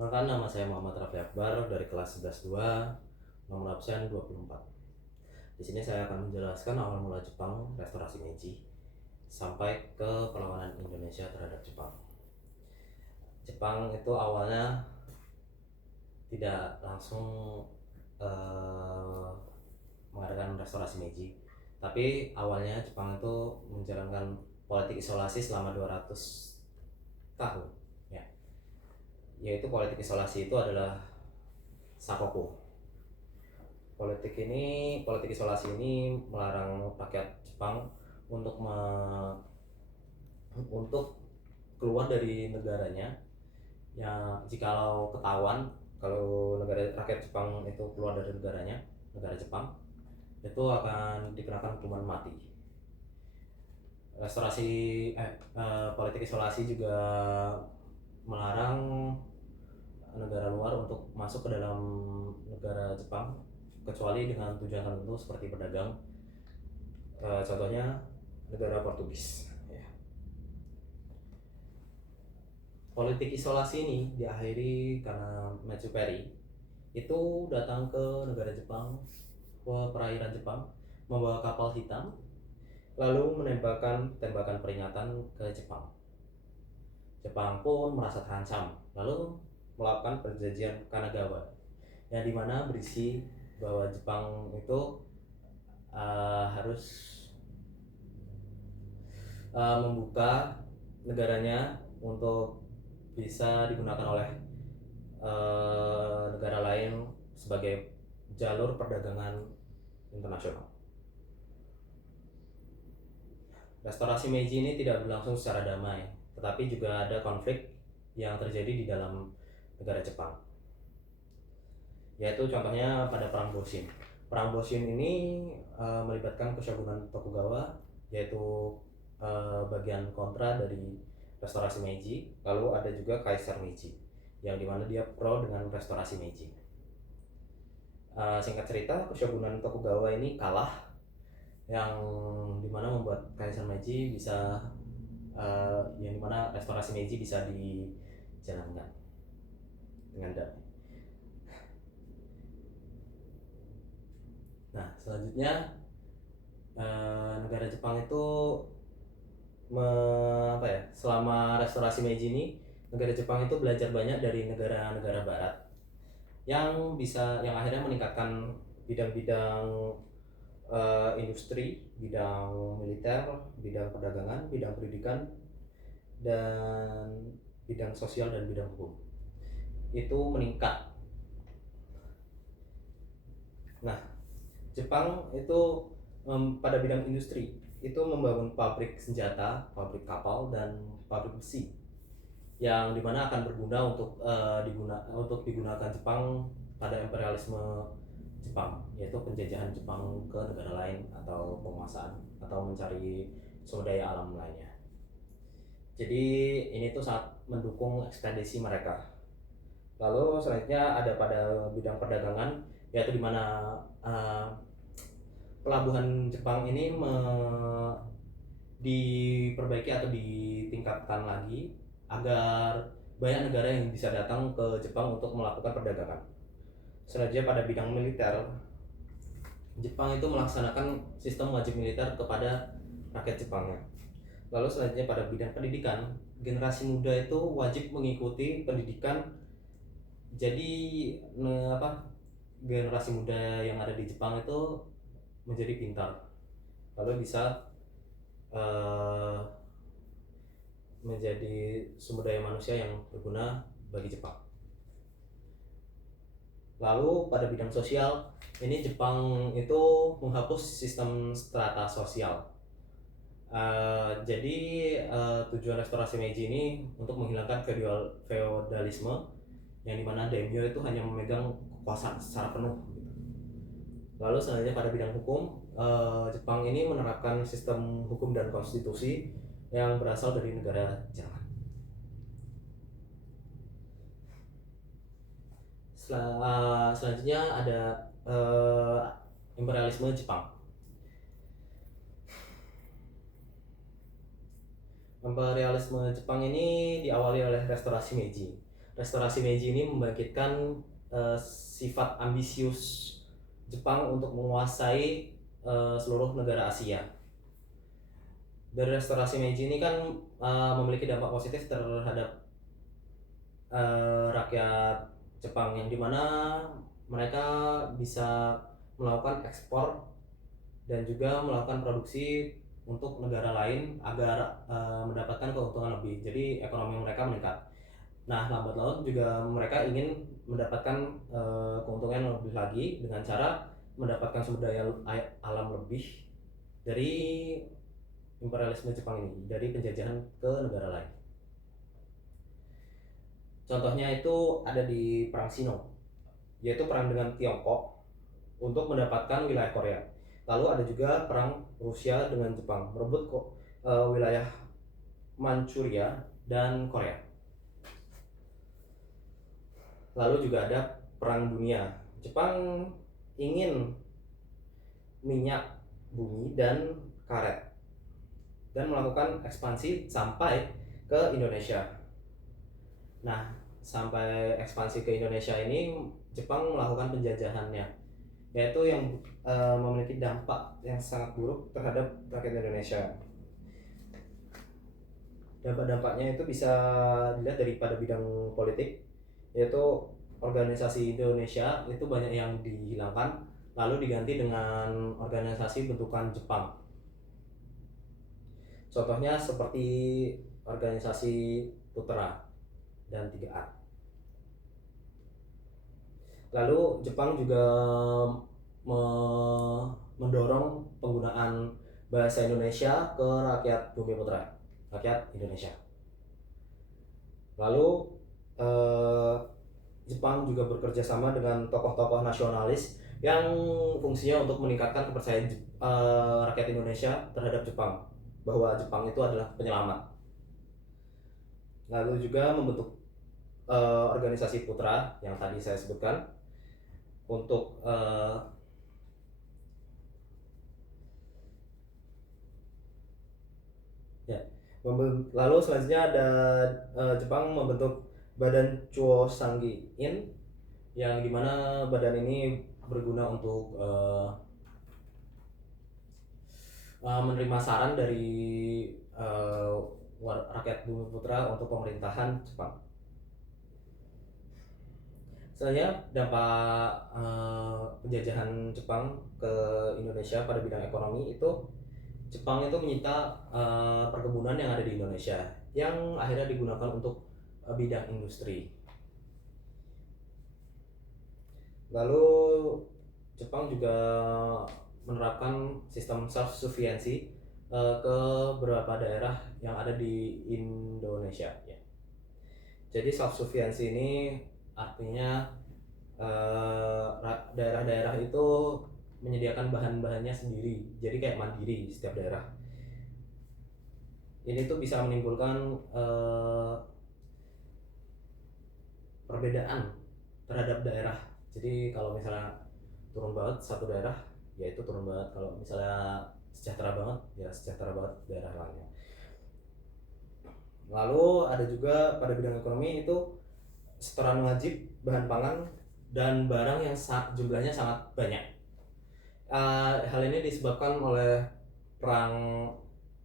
Perkenalkan, nama saya Muhammad Raffi Akbar dari kelas 11-2, nomor absen 24. Di sini saya akan menjelaskan awal mula Jepang restorasi Meiji sampai ke perlawanan Indonesia terhadap Jepang. Jepang itu awalnya tidak langsung eh, mengadakan restorasi Meiji, tapi awalnya Jepang itu menjalankan politik isolasi selama 200 tahun, ya. Yaitu politik isolasi itu adalah Sakoku. Politik isolasi ini melarang rakyat Jepang untuk untuk keluar dari negaranya. Ya, jikalau ketahuan kalau rakyat Jepang itu keluar dari negara Jepang, itu akan dikenakan hukuman mati. Politik isolasi juga melarang negara luar untuk masuk ke dalam negara Jepang kecuali dengan tujuan tertentu seperti berdagang. Contohnya negara Portugis, ya. Politik isolasi ini diakhiri karena Matthew Perry itu datang ke negara Jepang, ke perairan Jepang, membawa kapal hitam, lalu menembakkan tembakan peringatan ke Jepang. Jepang pun merasa terancam, lalu melakukan perjanjian Kanagawa, yang dimana berisi bahwa Jepang itu harus membuka negaranya untuk bisa digunakan oleh negara lain sebagai jalur perdagangan internasional. Restorasi Meiji ini tidak berlangsung secara damai, tetapi juga ada konflik yang terjadi di dalam negara Jepang. Yaitu contohnya pada Perang Boshin. Perang Boshin ini melibatkan Keshogunan Tokugawa, yaitu bagian kontra dari restorasi Meiji. Lalu ada juga Kaisar Meiji, yang dimana dia pro dengan restorasi Meiji. Singkat cerita, Keshogunan Tokugawa ini kalah, yang dimana membuat Kaisar Meiji bisa yang dimana restorasi Meiji bisa dijalankan dengan damai. Nah, selanjutnya negara Jepang itu selama restorasi Meiji ini, negara Jepang itu belajar banyak dari negara-negara Barat yang akhirnya meningkatkan bidang-bidang industri, bidang militer, bidang perdagangan, bidang pendidikan, dan bidang sosial dan bidang hukum itu meningkat. Nah, Jepang itu pada bidang industri itu membangun pabrik senjata, pabrik kapal, dan pabrik besi, yang dimana akan berguna untuk digunakan Jepang pada imperialisme Jepang, yaitu penjajahan Jepang ke negara lain atau penguasaan atau mencari sumber daya alam lainnya. Jadi ini tuh sangat mendukung ekspedisi mereka. Lalu selanjutnya ada pada bidang perdagangan, yaitu dimana pelabuhan Jepang ini diperbaiki atau ditingkatkan lagi agar banyak negara yang bisa datang ke Jepang untuk melakukan perdagangan. Selanjutnya pada bidang militer, Jepang itu melaksanakan sistem wajib militer kepada rakyat Jepangnya. Lalu selanjutnya pada bidang pendidikan, generasi muda itu wajib mengikuti pendidikan. Jadi generasi muda yang ada di Jepang itu menjadi pintar, lalu bisa menjadi sumber daya manusia yang berguna bagi Jepang. Lalu pada bidang sosial, ini Jepang itu menghapus sistem strata sosial. Jadi tujuan restorasi Meiji ini untuk menghilangkan feodalisme, yang dimana daimyo itu hanya memegang kekuasaan secara penuh. Lalu selanjutnya pada bidang hukum, Jepang ini menerapkan sistem hukum dan konstitusi yang berasal dari negara Jerman. Selanjutnya ada imperialisme Jepang. Imperialisme Jepang ini diawali oleh restorasi Meiji. restorasi Meiji ini membangkitkan sifat ambisius Jepang untuk menguasai seluruh negara Asia. Dari restorasi Meiji ini kan memiliki dampak positif terhadap rakyat Jepang, yang dimana mereka bisa melakukan ekspor dan juga melakukan produksi untuk negara lain agar mendapatkan keuntungan lebih. Jadi ekonomi mereka meningkat. Nah, lambat laun juga mereka ingin mendapatkan keuntungan yang lebih lagi dengan cara mendapatkan sumber daya alam lebih dari imperialisme Jepang ini, dari penjajahan ke negara lain. Contohnya itu ada di Perang Sino, yaitu perang dengan Tiongkok untuk mendapatkan wilayah Korea. Lalu ada juga perang Rusia dengan Jepang, merebut wilayah Manchuria dan Korea. Lalu juga ada perang dunia. Jepang ingin minyak bumi dan karet dan melakukan ekspansi sampai ke Indonesia. Nah, sampai ekspansi ke Indonesia ini Jepang melakukan penjajahannya, yaitu yang memiliki dampak yang sangat buruk terhadap rakyat Indonesia. Dampak-dampaknya itu bisa dilihat daripada bidang politik, yaitu organisasi Indonesia itu banyak yang dihilangkan lalu diganti dengan organisasi bentukan Jepang. Contohnya seperti organisasi Putra dan 3A. Lalu Jepang juga mendorong penggunaan bahasa Indonesia ke rakyat Bumi Putra, rakyat Indonesia. Lalu Jepang juga bekerja sama dengan tokoh-tokoh nasionalis yang fungsinya untuk meningkatkan kepercayaan rakyat Indonesia terhadap Jepang, bahwa Jepang itu adalah penyelamat. Lalu juga membentuk organisasi Putra yang tadi saya sebutkan untuk lalu selanjutnya ada Jepang membentuk Badan Chuo-Sangi-in, yang dimana badan ini berguna untuk menerima saran dari rakyat Bumi Putra untuk pemerintahan Jepang. Selanjutnya dampak penjajahan Jepang ke Indonesia pada bidang ekonomi itu, Jepang itu menyita perkebunan yang ada di Indonesia yang akhirnya digunakan untuk bidang industri. Lalu Jepang juga menerapkan sistem self-sufficiency ke beberapa daerah yang ada di Indonesia. Ya. Jadi self-sufficiency ini artinya daerah-daerah itu menyediakan bahan-bahannya sendiri, jadi kayak mandiri di setiap daerah. Ini tuh bisa menimbulkan perbedaan terhadap daerah. Jadi kalau misalnya turun banget satu daerah, ya itu turun banget. Kalau misalnya sejahtera banget, ya sejahtera banget daerah lainnya. Lalu ada juga pada bidang ekonomi itu setoran wajib bahan pangan dan barang yang jumlahnya sangat banyak. Hal ini disebabkan oleh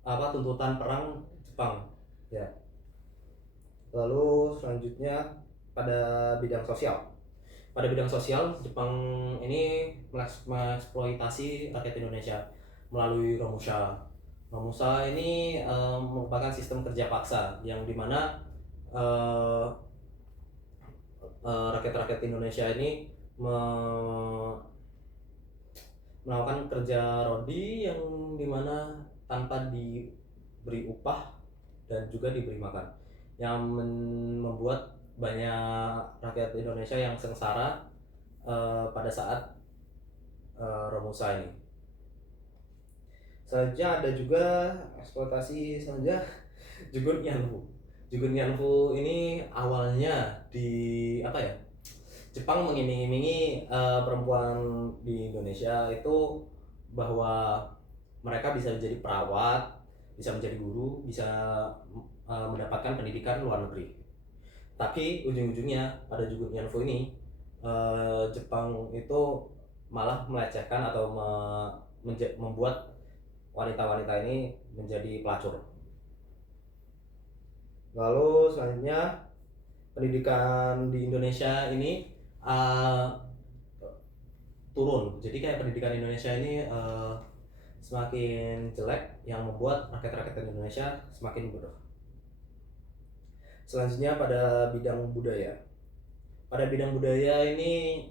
tuntutan perang Jepang. Ya. Lalu selanjutnya pada bidang sosial. Pada bidang sosial, Jepang ini mengeksploitasi rakyat Indonesia melalui Romusha. Romusha ini merupakan sistem kerja paksa yang dimana rakyat-rakyat Indonesia ini melakukan kerja rodi yang dimana tanpa diberi upah dan juga diberi makan, yang membuat banyak rakyat Indonesia yang sengsara pada saat Romusha ini. Selanjutnya ada juga eksploitasi selanjutnya Jugun Yanfu. Jugun Yanfu ini awalnya di Jepang mengiming-imingi perempuan di Indonesia itu bahwa mereka bisa menjadi perawat, bisa menjadi guru, bisa mendapatkan pendidikan luar negeri. Tapi ujung-ujungnya pada Jugun Yanfu ini Jepang itu malah melecehkan atau membuat wanita-wanita ini menjadi pelacur. Lalu selanjutnya pendidikan di Indonesia ini turun. Jadi kayak pendidikan Indonesia ini semakin jelek, yang membuat rakyat-rakyat Indonesia semakin bodoh. Selanjutnya pada bidang budaya. Pada bidang budaya ini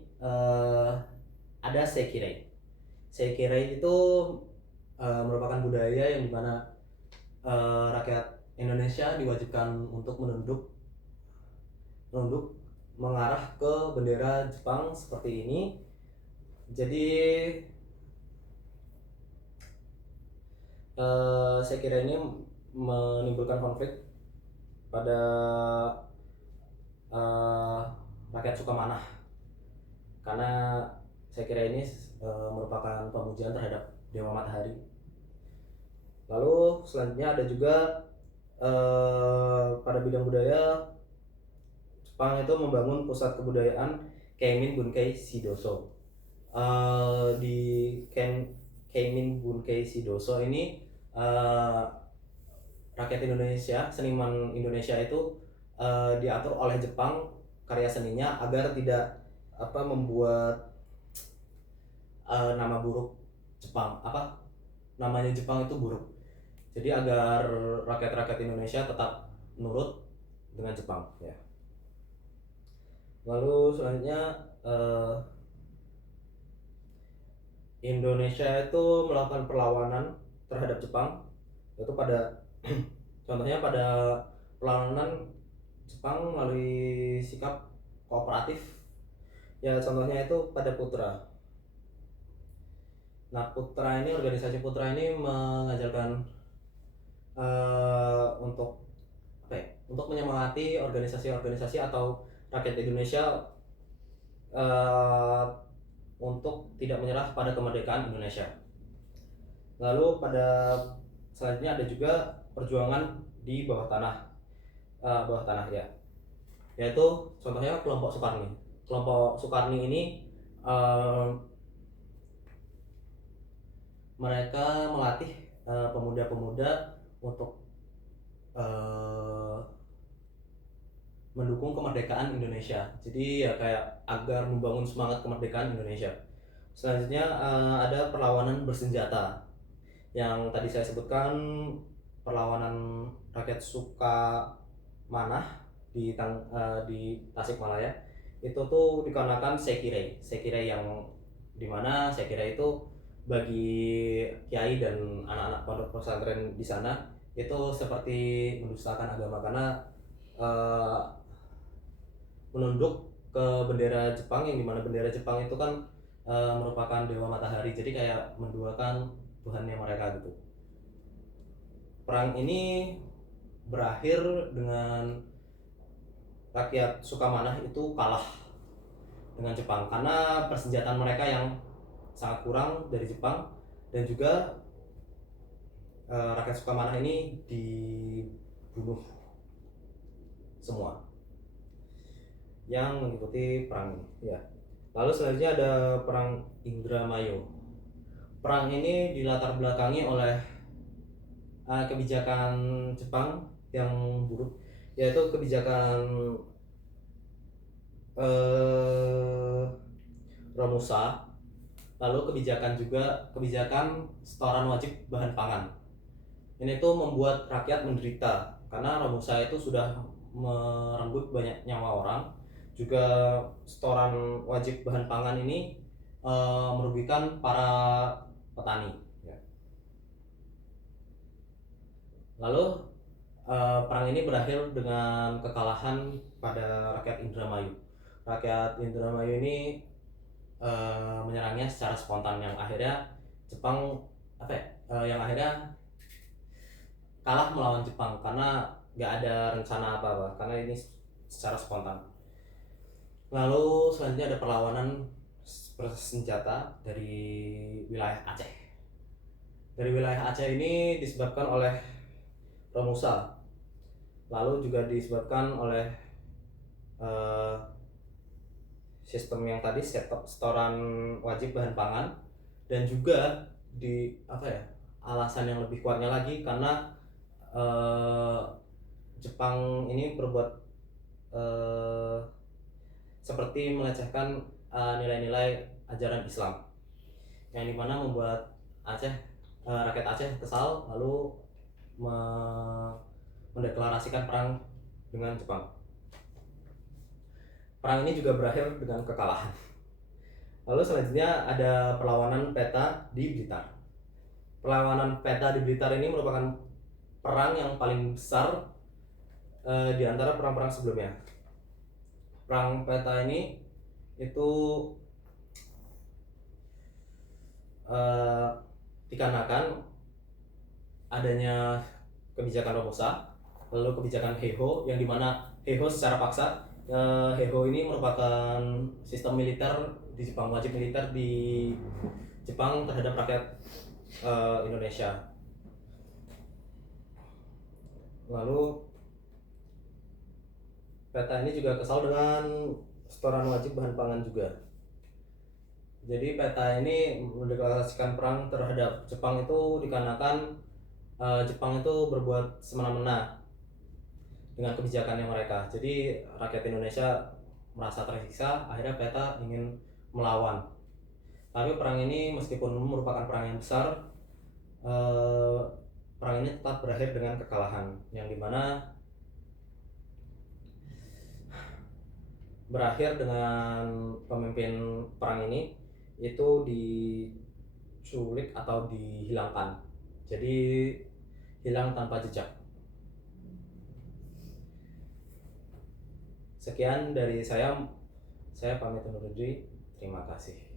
ada Seikirei. Seikirei itu merupakan budaya yang dimana rakyat Indonesia diwajibkan untuk menunduk mengarah ke bendera Jepang seperti ini. Jadi saya kira ini menimbulkan konflik pada rakyat Sukamanah, karena saya kira ini merupakan pemujaan terhadap Dewa Matahari. Lalu selanjutnya ada juga pada bidang budaya, Jepang itu membangun pusat kebudayaan Keimin Bunkei Shidoso. Di Keimin Bunkei Shidoso ini rakyat Indonesia, seniman Indonesia itu diatur oleh Jepang karya seninya agar tidak membuat nama buruk Jepang, namanya Jepang itu buruk. Jadi agar rakyat-rakyat Indonesia tetap nurut dengan Jepang, ya. Lalu selanjutnya Indonesia itu melakukan perlawanan terhadap Jepang, yaitu pada contohnya pada perlawanan Jepang melalui sikap kooperatif, ya contohnya itu pada Putra. Nah, Putra ini, organisasi Putra ini mengajarkan untuk menyemangati organisasi-organisasi atau rakyat Indonesia untuk tidak menyerah pada kemerdekaan Indonesia. Lalu pada selanjutnya ada juga perjuangan di bawah tanah ya, yaitu contohnya kelompok Sukarni. Kelompok Sukarni ini mereka melatih pemuda-pemuda untuk mendukung kemerdekaan Indonesia. Jadi ya kayak agar membangun semangat kemerdekaan Indonesia. Selanjutnya ada perlawanan bersenjata yang tadi saya sebutkan, perlawanan rakyat Sukamanah di Tasikmalaya. Itu tuh dikarenakan Seikirei yang dimana Seikirei itu bagi kiai dan anak-anak pondok pesantren di sana itu seperti mendustakan agama, karena menunduk ke bendera Jepang, yang dimana bendera Jepang itu kan merupakan Dewa Matahari, jadi kayak menduakan Tuhannya mereka gitu. Perang ini berakhir dengan rakyat Sukamanah itu kalah dengan Jepang karena persenjataan mereka yang sangat kurang dari Jepang, dan juga rakyat Sukamanah ini dibunuh semua yang mengikuti perang ini, ya. Lalu selanjutnya ada perang Indramayu. Perang ini dilatar belakangi oleh kebijakan Jepang yang buruk, yaitu kebijakan Romusa. Lalu kebijakan setoran wajib bahan pangan. Ini tuh membuat rakyat menderita karena Romusa itu sudah merenggut banyak nyawa orang. Juga setoran wajib bahan pangan ini merugikan para petani, ya. Lalu perang ini berakhir dengan kekalahan pada rakyat Indramayu. Rakyat Indramayu ini menyerangnya secara spontan, yang akhirnya Jepang yang akhirnya kalah melawan Jepang karena nggak ada rencana apa-apa, karena ini secara spontan. Lalu selanjutnya ada perlawanan bersenjata dari wilayah Aceh. Dari wilayah Aceh ini disebabkan oleh Romusa, lalu juga disebabkan oleh eh, sistem yang tadi setoran wajib bahan pangan, dan juga di apa ya, alasan yang lebih kuatnya lagi karena eh, Jepang ini berbuat eh, seperti melecehkan nilai-nilai ajaran Islam, yang dimana membuat rakyat Aceh kesal, lalu mendeklarasikan perang dengan Jepang. Perang ini juga berakhir dengan kekalahan. Lalu selanjutnya ada perlawanan peta di Blitar. Perlawanan peta di Blitar ini merupakan perang yang paling besar di antara perang-perang sebelumnya. Perang peta ini itu dikarenakan adanya kebijakan Romusa, lalu kebijakan Heiho, yang dimana Heiho secara paksa, Heiho ini merupakan sistem militer di Jepang, wajib militer di Jepang terhadap rakyat Indonesia. Lalu peta ini juga kesal dengan setoran wajib bahan pangan juga. Jadi peta ini mendeklarasikan perang terhadap Jepang itu dikarenakan Jepang itu berbuat semena-mena dengan kebijakannya mereka. Jadi rakyat Indonesia merasa tersiksa, akhirnya peta ingin melawan. Tapi perang ini meskipun merupakan perang yang besar, perang ini tetap berakhir dengan kekalahan, yang dimana berakhir dengan pemimpin perang ini itu diculik atau dihilangkan, jadi hilang tanpa jejak. Sekian dari saya pamit undur diri. Terima kasih.